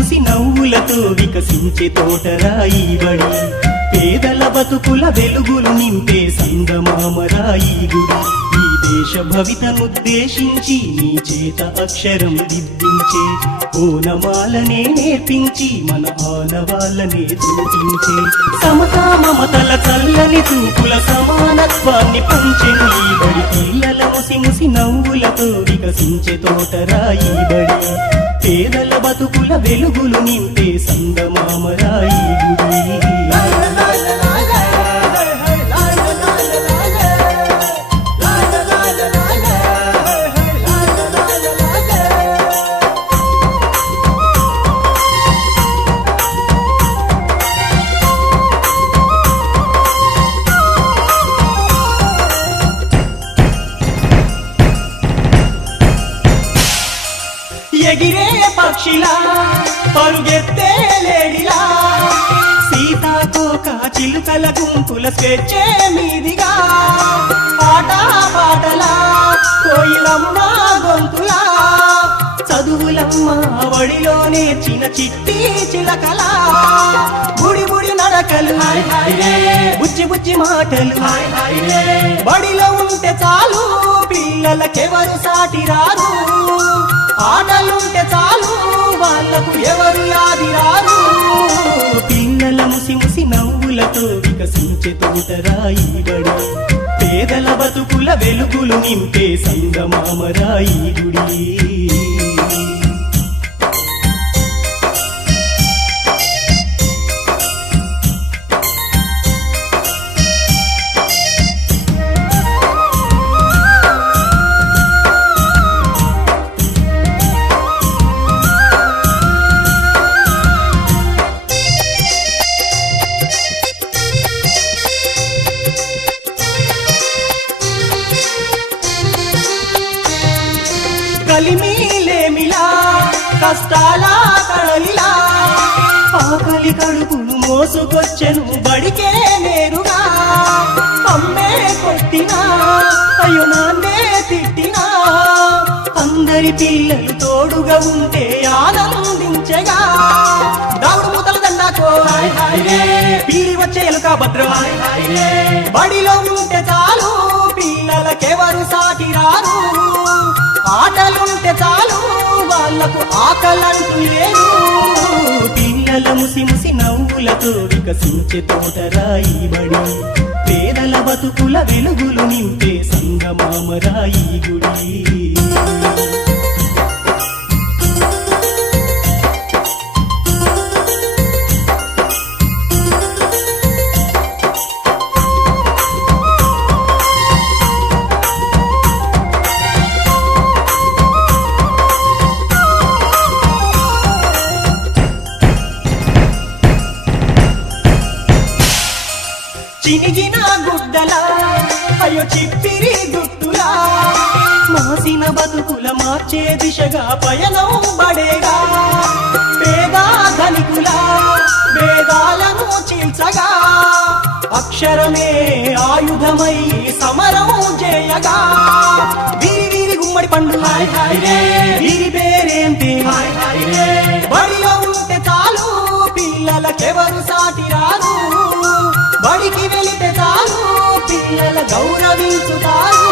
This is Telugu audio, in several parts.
చూసి నవ్వులతో వికసించే తోటరాయి బడి పేదల బతుకుల వెలుగులు నింపే సంగమామరాయి గుడి. ఈ దేశ భవితనుద్దేశించి నీ చేత అక్షరం దిద్దించే ఓనమాలనే నేర్పించి మన ఆనవాళ్ళనే చూపించే. సమతా మమతల చల్లని చూపుల సమానత్వాన్ని పంచెను ఈ బడి పిల్లల ముసి ముసి నవ్వులతో వికసించే తోటరాయి బడి పేదల బతుకుల వెలుగులు నింపే సందమామరా పక్షిలా పరుగెత్తే లేడిలా. సీతాకోక చిలుకల గుంపుల స్వేచ్ఛే మీదిగా. పాట పాటలా కోయిలమ్మ గొంతులా. చదువులమ్మ వడిలో నేర్చిన చిట్టి చిలకలా. బుడి బుడి నడకలు బుజ్జి బుజ్జి మాటలు. బడిలో ఉంటే చాలు పిల్లలకెవరు సాటి రారు ఆటలుంటే చాలు వాళ్ళకు ఎవరు యాది రారు. పిల్లల ముసి ముసి నవ్వులతో వికసించే తోటరాయి బడి పేదల బతుకుల వెలుగులు నింపే సంగమామరాయి గుడి కష్టాల కడలిలా ఆకలి కడుపును మోసుకొచ్చెను బడికే నేరుగా. అమ్మే కొట్టినా అయ్యో నాన్నే తిట్టినా. అందరి పిల్లలు తోడుగా ఉంటే ఆనందించగా. దావుడు మూతల దండాకో పీడి వచ్చే ఎలుక భద్రం. బడిలో ఉంటే చాలు. వాళ్ళకు ఆకలంటూ లేదు పిల్లల ముసి ముసి నవ్వులతో వికసించే తోటరాయి బడి. పేదల బతుకుల వెలుగులు నింపే సంగమామరాయి గుడి. చినిగిన గుడ్డలా అయ్యో చిప్పిరి గుట్టులా. మాసిన బతుకుల మార్చే దిశగా పయనం బడేగా పేదా ధనికులా వేదాలను చీల్చగా. అక్షరమే ఆయుధమై సమరం చేయగా. వీరి వీరి గుమ్మడి పండు వీరి పేరేంటి? బడిలో ఉంటే చాలు పిల్లలకెవరు సాటి చాలు పిల్లల గౌరవించుతారు.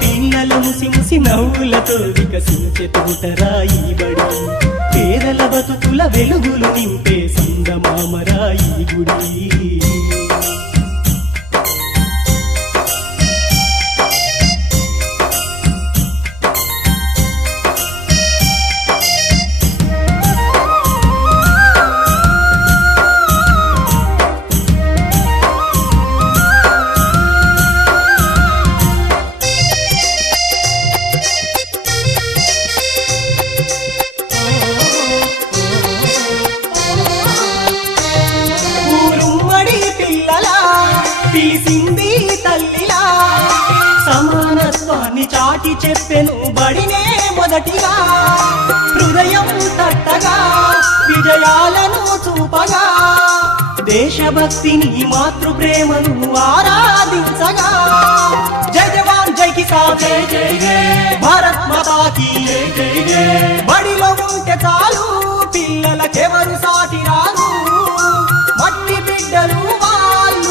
పిల్లల ముసి ముసి నవ్వులతో వికసించే తోటరాయి బడి. పేదల బతుకుల వెలుగులు నింపే సంగమామరాయి గుడి. పిలిసింది తల్లిలా. సమానత్వాన్ని చాటి చెప్పెను బడినే మొదటిగా. హృదయం తట్టగా విజయాలను చూపగా. దేశభక్తిని మాతృప్రేమను ఆరాధించగా. జై జవాన్ జై కిసాన్. జై జై జై. భారత్ మాతా కీ జై జై జై. బడిలో ఉంటే చాలు పిల్లలకెవరు సాటి రారు.